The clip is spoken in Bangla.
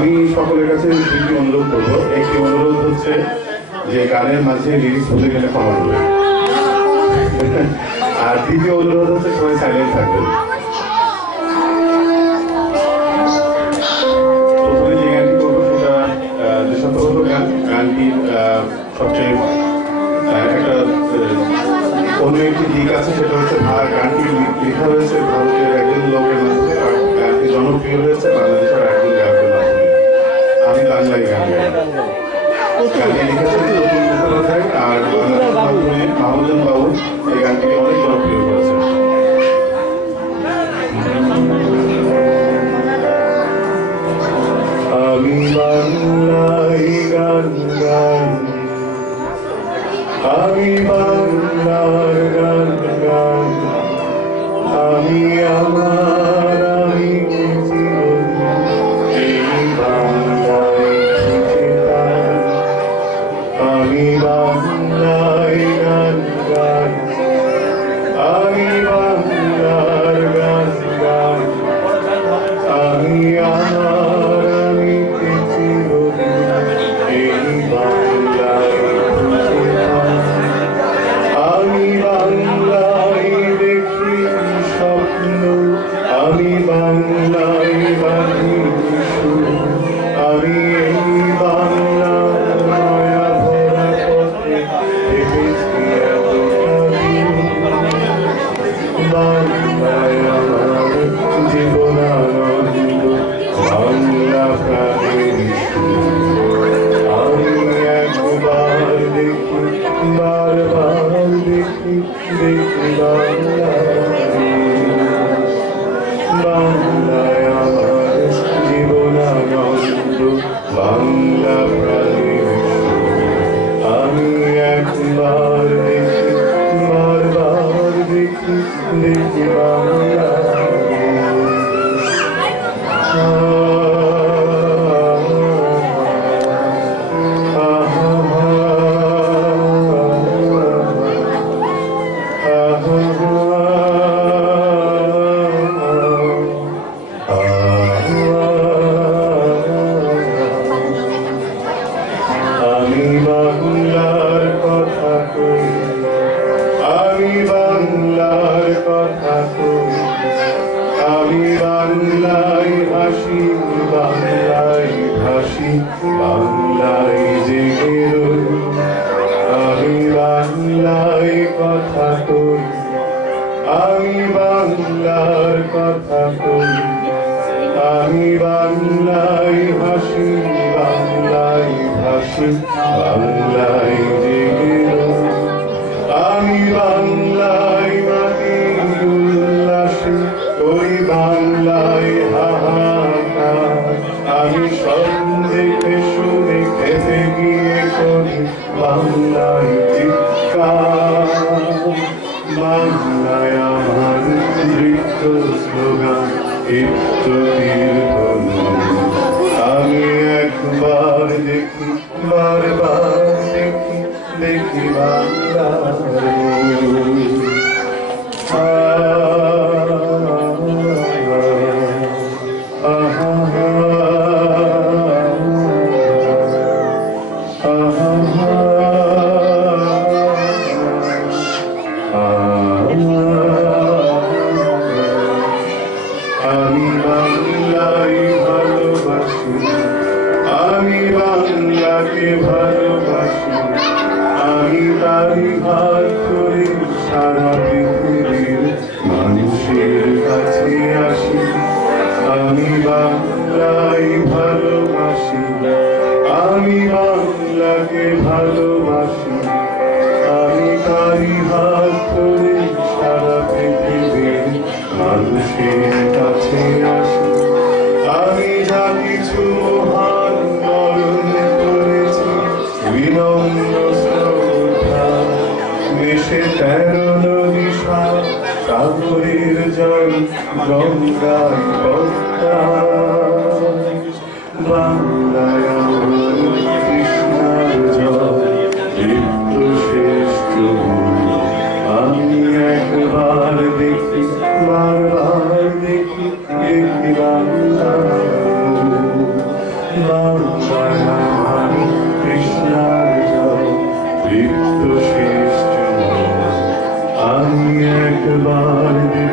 আমি সকলের কাছে দুটি অনুরোধ করবো। একটি অনুরোধ হচ্ছে যে গানের মাঝে লিরিক্স ভুলে গেলে ক্ষমা করবেন, আর দ্বিতীয় অনুরোধ হচ্ছে সবাই সাইলেন্ট থাকবেন। প্রথমে যে গানটি করবো সেটা দেশাত্মবোধক গান। গানটির সবচেয়ে একটা অন্য একটি দিক আছে, সেটা হচ্ছে গানটি লেখা হয়েছে ভারতের একজন লোকের মাধ্যমে, আর গানটি জনপ্রিয় হয়েছে বাংলাদেশের একজন গায়কের মাধ্যমে। আমি বাংলায় গান গাই। গানটি লিখেছেন তরুণ মুখোপাধ্যায়, আর বাংলাদেশের মাধ্যমে মাহমুদুল বাবু এই গানটিকে অনেক জনপ্রিয় করেছেন। আমি বাংলায় গান গাই, আমি বাংলার গান গাই, আমি আমার আমি এই বাংলায় আমি বাংলায় গান গাই, আমি বাংলার গান গাই, আমি আমার আমি এই বাংলায় আমি বাংলায় দেখি স্বপ্ন, আমি বাংলায় বাঁধি সুর, আমি এই বাংলার মায়া ভরা পথে ভেবেছি বাংলায় আমার জীবনানন্দ, বাংলা প্রাণের সুর। আমি একবার দেখি বারবার দেখি দেখি বাংলায় আমার জীবনানন্দ, বাংলা প্রাণের সুর। আমি একবার দেখি বারবার দেখি দেখি বাংলা। আমি বাংলার কথা কই, আমি বাংলার কথা কই, আমি বাংলায় হাসি, বাংলায় ভাসি, বাংলায় জেগে রই। আমি বাংলায় কথা কই, আমি বাংলার কথা কই, আমি বাংলায় হাসি, বাংলায় ভাসি, বাংলায় জেগে রই। আমি বাংলায় মাটির উল্লাসে, ওই বাংলায় হাহাকার, আমি স্বপ্ন দেখে শুনে খেতে গিয়ে করি বাংলায় চিৎকার। বাংলায় আমার নৃত্য স্লোগান, চিত্ত তীর্থন। আমি একবার দেখি বারবার দেখি দেখি বাংলা। আমি বাংলায় ভালোবাসি, আমি বাংলাকে ভালোবাসি, আমি তারি হাত ধরে সারা পৃথিবীর মানুষের কাছে আসি। আমি বাংলায় ভালোবাসি, আমি বাংলাকে ভালোবাসি, আমি তারি হাত ধরে সারা পৃথিবীর মানুষের কাছে আসি। আমি যা কিছু মহান বরণ করেছি, বিনম্র শ্রদ্ধা দেশে 13 নদী সাগরের জল, গঙ্গায় পদ্মা, বাংলায় আমার কৃষ্ণার জল, দীপ্ত শ্রেষ্ঠ। আমি একবার দেখি বারবার দেখি দেখি বাংলা। প্রাণ দেব